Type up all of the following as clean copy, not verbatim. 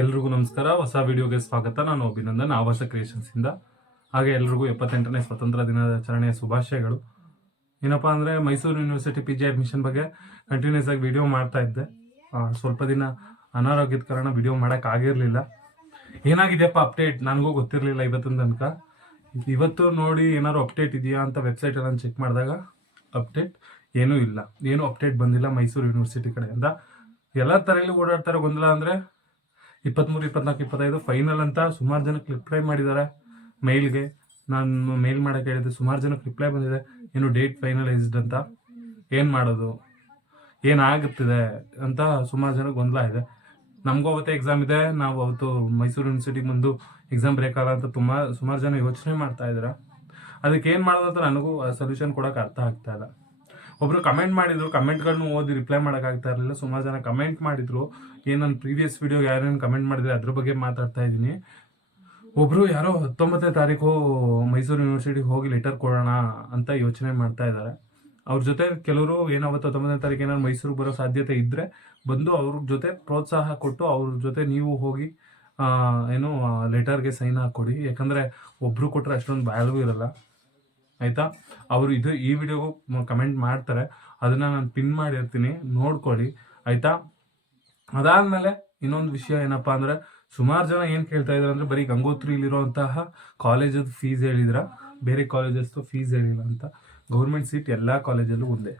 ಎಲ್ರಿಗೂ ನಮಸ್ಕಾರ. ಹೊಸ ವಿಡಿಯೋಗೆ ಸ್ವಾಗತ. ನಾನು ಅಭಿನಂದನ್, ಆವಾಸ ಕ್ರಿಯೇಷನ್ಸಿಂದ. ಹಾಗೆ ಎಲ್ರಿಗೂ 78ನೇ ಸ್ವತಂತ್ರ ದಿನಾಚರಣೆಯ ಶುಭಾಶಯಗಳು. ಏನಪ್ಪಾ ಅಂದರೆ, ಮೈಸೂರು ಯೂನಿವರ್ಸಿಟಿ PG ಅಡ್ಮಿಷನ್ ಬಗ್ಗೆ ಕಂಟಿನ್ಯೂಸ್ ಆಗಿ ವಿಡಿಯೋ ಮಾಡ್ತಾ ಇದ್ದೆ. ಸ್ವಲ್ಪ ದಿನ ಅನಾರೋಗ್ಯದ ಕಾರಣ ವಿಡಿಯೋ ಮಾಡೋಕ್ಕಾಗಿರಲಿಲ್ಲ. ಏನಾಗಿದೆಯಪ್ಪ ಅಪ್ಡೇಟ್ ನನಗೂ ಗೊತ್ತಿರಲಿಲ್ಲ ಇವತ್ತಿನ ತನಕ. ಇವತ್ತು ನೋಡಿ ಏನಾದ್ರು ಅಪ್ಡೇಟ್ ಇದೆಯಾ ಅಂತ ವೆಬ್ಸೈಟಲ್ಲಿ ಚೆಕ್ ಮಾಡಿದಾಗ ಅಪ್ಡೇಟ್ ಏನೂ ಇಲ್ಲ, ಏನೂ ಅಪ್ಡೇಟ್ ಬಂದಿಲ್ಲ ಮೈಸೂರು ಯೂನಿವರ್ಸಿಟಿ ಕಡೆಯಿಂದ. ಎಲ್ಲ ತಲೆಯಲ್ಲಿ ಓಡಾಡ್ತಾರೆ ಗೊಂದಲ. ಅಂದರೆ 23, 24, 25 ಫೈನಲ್ ಅಂತ ಸುಮಾರು ಜನಕ್ಕೆ ರಿಪ್ಲೈ ಮಾಡಿದ್ದಾರೆ ಮೇಲ್ಗೆ. ನಾನು ಮೇಲ್ ಮಾಡೋಕ್ಕೆ ಹೇಳಿದೆ, ಸುಮಾರು ಜನಕ್ಕೆ ರಿಪ್ಲೈ ಬಂದಿದೆ, ಏನು ಡೇಟ್ ಫೈನಲೈಸ್ಡ್ ಅಂತ. ಏನು ಮಾಡೋದು, ಏನಾಗುತ್ತಿದೆ ಅಂತ ಸುಮಾರು ಜನಕ್ಕೆ ಗೊಂದಲ ಇದೆ. ನಮಗೂ ಅವತ್ತೇ ಎಕ್ಸಾಮ್ ಇದೆ, ನಾವು ಅವತ್ತು ಮೈಸೂರು ಯೂನಿವರ್ಸಿಟಿಗೆ ಬಂದು ಎಕ್ಸಾಮ್ ಬ್ರೇಕಲ್ಲ ಅಂತ ಸುಮಾರು ಜನ ಯೋಚನೆ ಮಾಡ್ತಾ ಇದ್ದಾರೆ. ಅದಕ್ಕೆ ಏನು ಮಾಡೋದು ಅಂತ ನನಗೂ ಸೊಲ್ಯೂಷನ್ ಕೊಡೋಕೆ ಅರ್ಥ ಆಗ್ತಾ ಇಲ್ಲ. ಒಬ್ರು ಕಮೆಂಟ್ ಮಾಡಿದ್ರು, ಕಮೆಂಟ್ಗಳನ್ನು ಓದಿ ರಿಪ್ಲೈ ಮಾಡೋಕ್ಕಾಗ್ತಾ ಇರಲಿಲ್ಲ. ಸುಮಾರು ಜನ ಕಮೆಂಟ್ ಮಾಡಿದ್ರು. ನನ್ನ ಪ್ರೀವಿಯಸ್ ವಿಡಿಯೋ ಯಾರೇನು ಕಮೆಂಟ್ ಮಾಡಿದ್ರೆ ಅದ್ರ ಬಗ್ಗೆ ಮಾತಾಡ್ತಾ ಇದ್ದೀನಿ. ಒಬ್ರು ಯಾರೋ 19ನೇ ತಾರೀಕು ಮೈಸೂರು ಯೂನಿವರ್ಸಿಟಿಗೆ ಹೋಗಿ ಲೆಟರ್ ಕೊಡೋಣ ಅಂತ ಯೋಚನೆ ಮಾಡ್ತಾ ಇದ್ದಾರೆ. ಅವ್ರ ಜೊತೆ ಕೆಲವರು ಏನಾವತ್ತು 19ನೇ ತಾರೀಕು ಏನಾದ್ರು ಮೈಸೂರಿಗೆ ಬರೋ ಸಾಧ್ಯತೆ ಇದ್ದರೆ ಬಂದು ಅವ್ರ ಜೊತೆ ಪ್ರೋತ್ಸಾಹ ಕೊಟ್ಟು ಅವ್ರ ಜೊತೆ ನೀವು ಹೋಗಿ ಲೆಟರ್ಗೆ ಸೈನ್ ಹಾಕ್ಕೊಡಿ. ಯಾಕಂದರೆ ಒಬ್ರು ಕೊಟ್ಟರೆ ಅಷ್ಟೊಂದು ವ್ಯಾಲ್ಯೂ ಇರಲ್ಲ, ಆಯಿತಾ. ಅವರು ಈ ವಿಡಿಯೋಗೂ ಕಮೆಂಟ್ ಮಾಡ್ತಾರೆ, ಅದನ್ನು ನಾನು ಪಿನ್ ಮಾಡಿರ್ತೀನಿ, ನೋಡ್ಕೊಳ್ಳಿ, ಆಯಿತಾ. ಅದಾದಮೇಲೆ ಇನ್ನೊಂದು ವಿಷಯ ಏನಪ್ಪ ಅಂದರೆ, ಸುಮಾರು ಜನ ಏನು ಕೇಳ್ತಾ ಇದ್ದಾರೆ ಅಂದರೆ, ಬರೀ ಗಂಗೋತ್ರಿಲಿರುವಂತಹ ಕಾಲೇಜದ ಫೀಸ್ ಹೇಳಿದ್ರ, ಬೇರೆ ಕಾಲೇಜಸ್ದು ಫೀಸ್ ಹೇಳಿಲ್ಲ ಅಂತ. ಗೌರ್ಮೆಂಟ್ ಸೀಟ್ ಎಲ್ಲ ಕಾಲೇಜಲ್ಲೂ ಒಂದೇ.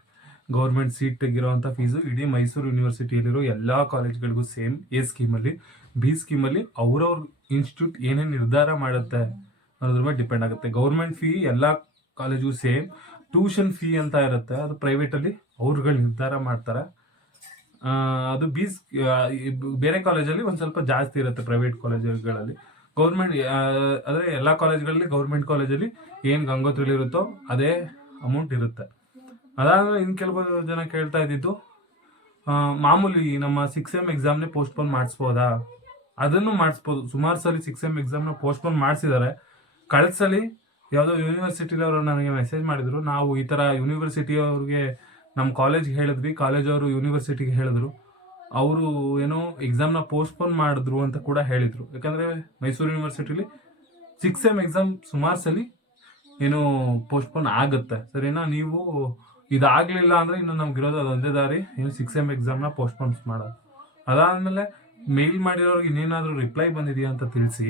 ಗೌರ್ಮೆಂಟ್ ಸೀಟಿಗಿರೋವಂಥ ಫೀಸು ಇಡೀ ಮೈಸೂರು ಯೂನಿವರ್ಸಿಟಿಯಲ್ಲಿರೋ ಎಲ್ಲ ಕಾಲೇಜ್ಗಳಿಗೂ ಸೇಮ್. A ಸ್ಕೀಮಲ್ಲಿ, B ಸ್ಕೀಮಲ್ಲಿ ಅವ್ರವ್ರ ಇನ್ಸ್ಟಿಟ್ಯೂಟ್ ಏನೇನು ನಿರ್ಧಾರ ಮಾಡುತ್ತೆ ಅನ್ನೋದ್ರ ಮೇಲೆ ಡಿಪೆಂಡ್ ಆಗುತ್ತೆ. ಗೌರ್ಮೆಂಟ್ ಫೀ ಎಲ್ಲ ಕಾಲೇಜಿಗೂ ಸೇಮ್. ಟ್ಯೂಷನ್ ಫೀ ಅಂತ ಇರುತ್ತೆ, ಅದು ಪ್ರೈವೇಟಲ್ಲಿ ಅವ್ರುಗಳು ನಿರ್ಧಾರ ಮಾಡ್ತಾರೆ. ಅದು ಬೇರೆ ಕಾಲೇಜಲ್ಲಿ ಒಂದು ಸ್ವಲ್ಪ ಜಾಸ್ತಿ ಇರುತ್ತೆ, ಪ್ರೈವೇಟ್ ಕಾಲೇಜುಗಳಲ್ಲಿ. ಗೌರ್ಮೆಂಟ್ ಅಂದರೆ ಎಲ್ಲ ಕಾಲೇಜ್ಗಳಲ್ಲಿ, ಗೌರ್ಮೆಂಟ್ ಕಾಲೇಜಲ್ಲಿ ಏನು ಗಂಗೋತ್ರಿಲಿ ಇರುತ್ತೋ ಅದೇ ಅಮೌಂಟ್ ಇರುತ್ತೆ. ಅದಾದಮೇಲೆ ಇನ್ನು ಕೆಲವು ಜನ ಕೇಳ್ತಾ ಇದ್ದಿದ್ದು, ಮಾಮೂಲಿ ನಮ್ಮ 6M ಎಕ್ಸಾಮ್ನೇ ಪೋಸ್ಟ್ಪೋನ್ ಮಾಡಿಸ್ಬೋದಾ? ಅದನ್ನು ಮಾಡಿಸ್ಬೋದು. ಸುಮಾರು ಸಲ 6M ಎಕ್ಸಾಮ್ನ ಪೋಸ್ಟ್ಪೋನ್ ಮಾಡಿಸಿದ್ದಾರೆ. ಕಳೆದ ಸಲ ಯಾವುದೋ ಯೂನಿವರ್ಸಿಟಿಯವರು ನನಗೆ ಮೆಸೇಜ್ ಮಾಡಿದರು, ನಾವು ಈ ಥರ ಯೂನಿವರ್ಸಿಟಿಯವ್ರಿಗೆ ನಮ್ಮ ಕಾಲೇಜ್ಗೆ ಹೇಳಿದ್ವಿ, ಕಾಲೇಜವರು ಯೂನಿವರ್ಸಿಟಿಗೆ ಹೇಳಿದ್ರು, ಅವರು ಏನೋ ಎಕ್ಸಾಮ್ನ ಪೋಸ್ಟ್ಪೋನ್ ಮಾಡಿದ್ರು ಅಂತ ಕೂಡ ಹೇಳಿದರು. ಯಾಕಂದರೆ ಮೈಸೂರು ಯೂನಿವರ್ಸಿಟಿಲಿ 6M ಎಕ್ಸಾಮ್ ಸುಮಾರು ಸಲ ಏನೋ ಪೋಸ್ಟ್ಪೋನ್ ಆಗುತ್ತೆ, ಸರಿನಾ. ನೀವು ಇದಾಗಲಿಲ್ಲ ಅಂದರೆ ಇನ್ನು ನಮ್ಗಿರೋದು ಅದೊಂದೇ ದಾರಿ, ಏನು 6M ಎಕ್ಸಾಮ್ನ ಪೋಸ್ಟ್ಪೋನ್ಸ್ ಮಾಡೋದು. ಅದಾದಮೇಲೆ ಮೇಲ್ ಮಾಡಿರೋರಿಗೆ ಇನ್ನೇನಾದರೂ ರಿಪ್ಲೈ ಬಂದಿದೆಯಾ ಅಂತ ತಿಳಿಸಿ.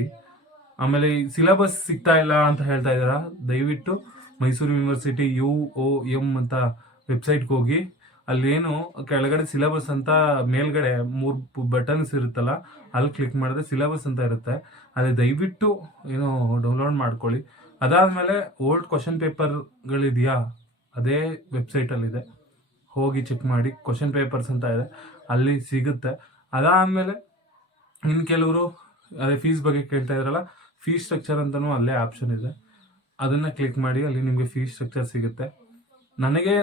ಆಮೇಲೆ ಸಿಲೆಬಸ್ ಸಿಗ್ತಾ ಇಲ್ಲ ಅಂತ ಹೇಳ್ತಾ ಇದ್ದೀರಾ, ದಯವಿಟ್ಟು ಮೈಸೂರು ಯೂನಿವರ್ಸಿಟಿ UOM ಅಂತ ವೆಬ್ಸೈಟ್ಗೆ ಹೋಗಿ, ಅಲ್ಲೇನು ಕೆಳಗಡೆ ಸಿಲೆಬಸ್ ಅಂತ ಮೇಲ್ಗಡೆ 3 ಬಟನ್ಸ್ ಇರುತ್ತಲ್ಲ, ಅಲ್ಲಿ ಕ್ಲಿಕ್ ಮಾಡಿದ್ರೆ ಸಿಲೆಬಸ್ ಅಂತ ಇರುತ್ತೆ, ಅದೇ ದಯವಿಟ್ಟು ಡೌನ್ಲೋಡ್ ಮಾಡ್ಕೊಳ್ಳಿ. ಅದಾದಮೇಲೆ ಓಲ್ಡ್ ಕ್ವಶನ್ ಪೇಪರ್ಗಳಿದೆಯಾ, ಅದೇ ವೆಬ್ಸೈಟಲ್ಲಿದೆ, ಹೋಗಿ ಚೆಕ್ ಮಾಡಿ. ಕ್ವಶನ್ ಪೇಪರ್ಸ್ ಅಂತ ಇದೆ, ಅಲ್ಲಿ ಸಿಗುತ್ತೆ. ಅದಾದಮೇಲೆ ಇನ್ನು ಕೆಲವರು ಅದೇ ಫೀಸ್ ಬಗ್ಗೆ ಕೇಳ್ತಾ ಇದ್ರಲ್ಲ, ಫೀಸ್ ಸ್ಟ್ರಕ್ಚರ್ ಅಂತಲೂ ಅಲ್ಲೇ ಆಪ್ಷನ್ ಇದೆ, ಅದನ್ನು ಕ್ಲಿಕ್ ಮಾಡಿ, ಅಲ್ಲಿ ನಿಮಗೆ ಫೀಸ್ ಸ್ಟ್ರಕ್ಚರ್ ಸಿಗುತ್ತೆ. ನನಗೆ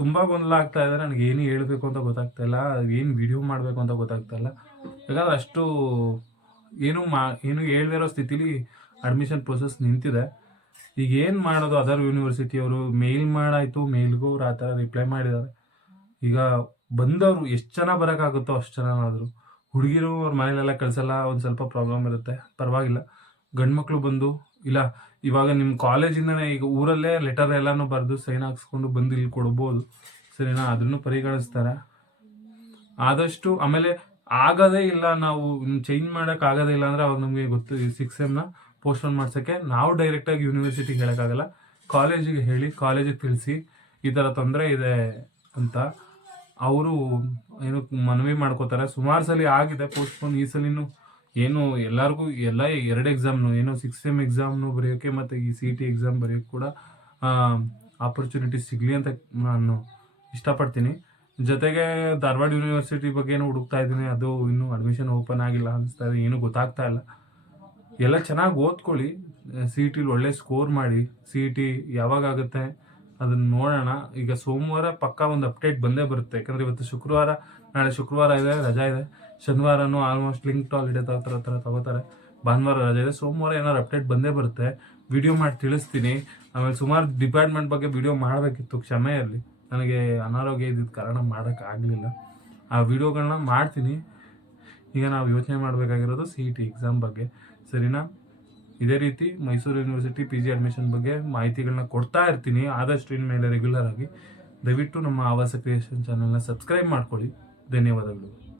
ತುಂಬ ಗೊಂದಲ ಆಗ್ತಾ ಇದೆ. ನನಗೆ ಏನು ಹೇಳಬೇಕು ಅಂತ ಗೊತ್ತಾಗ್ತಾ ಇಲ್ಲ, ಏನು ವಿಡಿಯೋ ಮಾಡಬೇಕು ಅಂತ ಗೊತ್ತಾಗ್ತಾ ಇಲ್ಲ. ಯಾಕಂದರೆ ಅಷ್ಟು ಏನು ಹೇಳ್ದಿರೋ ಸ್ಥಿತಿಲಿ ಅಡ್ಮಿಷನ್ ಪ್ರೊಸೆಸ್ ನಿಂತಿದೆ. ಈಗ ಏನು ಮಾಡೋದು? ಅದರ್ ಯೂನಿವರ್ಸಿಟಿಯವರು ಮೇಲ್ ಮಾಡಾಯಿತು, ಮೇಲ್ಗೂ ಅವ್ರು ಆ ಥರ ರಿಪ್ಲೈ ಮಾಡಿದ್ದಾರೆ. ಈಗ ಬಂದವರು ಎಷ್ಟು ಜನ ಬರೋಕ್ಕಾಗುತ್ತೋ ಅಷ್ಟು ಜನನಾದರೂ. ಹುಡುಗಿರು ಅವ್ರ ಮನೇಲೆಲ್ಲ ಕಳಿಸಲ್ಲ, ಒಂದು ಸ್ವಲ್ಪ ಪ್ರಾಬ್ಲಮ್ ಇರುತ್ತೆ, ಪರವಾಗಿಲ್ಲ. ಗಂಡು ಮಕ್ಕಳು ಬಂದು, ಇಲ್ಲ ಇವಾಗ ನಿಮ್ಮ ಕಾಲೇಜಿಂದನೇ ಈಗ ಊರಲ್ಲೇ ಲೆಟರ್ ಎಲ್ಲನೂ ಬರೆದು ಸೈನ್ ಹಾಕ್ಸ್ಕೊಂಡು ಬಂದು ಇಲ್ಲಿ ಕೊಡ್ಬೋದು, ಸರಿನಾ. ಅದನ್ನು ಪರಿಗಣಿಸ್ತಾರೆ ಆದಷ್ಟು. ಆಮೇಲೆ ಆಗೋದೇ ಇಲ್ಲ, ನಾವು ಚೇಂಜ್ ಮಾಡೋಕ್ಕಾಗೋದೇ ಇಲ್ಲ ಅಂದರೆ ಅವಾಗ ನಮಗೆ ಗೊತ್ತು, 6Mನ ಪೋಸ್ಟ್ಪೋನ್ ಮಾಡ್ಸೋಕ್ಕೆ ನಾವು ಡೈರೆಕ್ಟಾಗಿ ಯೂನಿವರ್ಸಿಟಿಗೆ ಹೇಳೋಕ್ಕಾಗಲ್ಲ. ಕಾಲೇಜಿಗೆ ಹೇಳಿ, ಕಾಲೇಜಿಗೆ ತಿಳಿಸಿ ಈ ಥರ ತೊಂದರೆ ಇದೆ ಅಂತ. ಅವರು ಏನು ಮನವಿ ಮಾಡ್ಕೋತಾರೆ. ಸುಮಾರು ಸಲ ಆಗಿದೆ ಪೋಸ್ಟ್ಪೋನ್. ಈ ಸಲಿನೂ ಏನು ಎಲ್ಲರಿಗೂ ಎಲ್ಲ 2 ಎಕ್ಸಾಮ್ನು, ಏನು 6M ಎಕ್ಸಾಮ್ನು ಬರೆಯೋಕ್ಕೆ ಮತ್ತು ಈ CET ಎಕ್ಸಾಮ್ ಬರೆಯೋಕ್ಕೆ ಕೂಡ ಆಪರ್ಚುನಿಟಿ ಸಿಗಲಿ ಅಂತ ನಾನು ಇಷ್ಟಪಡ್ತೀನಿ. ಜೊತೆಗೆ ಧಾರವಾಡ ಯೂನಿವರ್ಸಿಟಿ ಬಗ್ಗೆ ಏನು ಹುಡುಕ್ತಾ ಇದ್ದೀನಿ, ಅದು ಇನ್ನೂ ಅಡ್ಮಿಷನ್ ಓಪನ್ ಆಗಿಲ್ಲ ಅನಿಸ್ತಾ ಇದೆ, ಏನೂ ಗೊತ್ತಾಗ್ತಾ ಇಲ್ಲ. ಎಲ್ಲ ಚೆನ್ನಾಗಿ ಓದ್ಕೊಳ್ಳಿ, CETಲಿ ಒಳ್ಳೆ ಸ್ಕೋರ್ ಮಾಡಿ. CET ಯಾವಾಗ ಆಗುತ್ತೆ ಅದನ್ನು ನೋಡೋಣ. ಈಗ ಸೋಮವಾರ ಪಕ್ಕ ಒಂದು ಅಪ್ಡೇಟ್ ಬಂದೇ ಬರುತ್ತೆ, ಯಾಕಂದರೆ ಇವತ್ತು ಶುಕ್ರವಾರ, ನಾಳೆ ಶುಕ್ರವಾರ ಇದೆ, ರಜಾ ಇದೆ. ಶನಿವಾರನೂ ಆಲ್ಮೋಸ್ಟ್ ಲಿಂಕ್ ಹಾಲಿಡೇ ಥರ ತಗೋತಾರೆ. ಭಾನುವಾರ ರಜೆ ಇದೆ. ಸೋಮವಾರ ಏನಾದ್ರು ಅಪ್ಡೇಟ್ ಬಂದೇ ಬರುತ್ತೆ, ವಿಡಿಯೋ ಮಾಡಿ ತಿಳಿಸ್ತೀನಿ. ಆಮೇಲೆ ಸುಮಾರು ಡಿಪಾರ್ಟ್ಮೆಂಟ್ ಬಗ್ಗೆ ವಿಡಿಯೋ ಮಾಡಬೇಕಿತ್ತು, ಕ್ಷಮೆ ಇರಲಿ, ನನಗೆ ಅನಾರೋಗ್ಯ ಇದ್ದಿದ್ದ ಕಾರಣ ಮಾಡೋಕ್ಕಾಗಲಿಲ್ಲ. ಆ ವಿಡಿಯೋಗಳನ್ನ ಮಾಡ್ತೀನಿ. ಈಗ ನಾವು ಯೋಚನೆ ಮಾಡಬೇಕಾಗಿರೋದು CET ಎಕ್ಸಾಮ್ ಬಗ್ಗೆ, ಸರಿನಾ? ಇದೇ ರೀತಿ ಮೈಸೂರು ಯೂನಿವರ್ಸಿಟಿ PG ಅಡ್ಮಿಷನ್ ಬಗ್ಗೆ ಮಾಹಿತಿಗಳನ್ನ ಕೊಡ್ತಾ ಇರ್ತೀನಿ ಆದಷ್ಟು ಇನ್ಮೇಲೆ ರೆಗ್ಯುಲರ್ ಆಗಿ. ದಯವಿಟ್ಟು ನಮ್ಮ ಆವಾಸ ಕ್ರಿಯೇಷನ್ ಚಾನಲ್ನ ಸಬ್ಸ್ಕ್ರೈಬ್ ಮಾಡ್ಕೊಳ್ಳಿ. ಧನ್ಯವಾದಗಳು.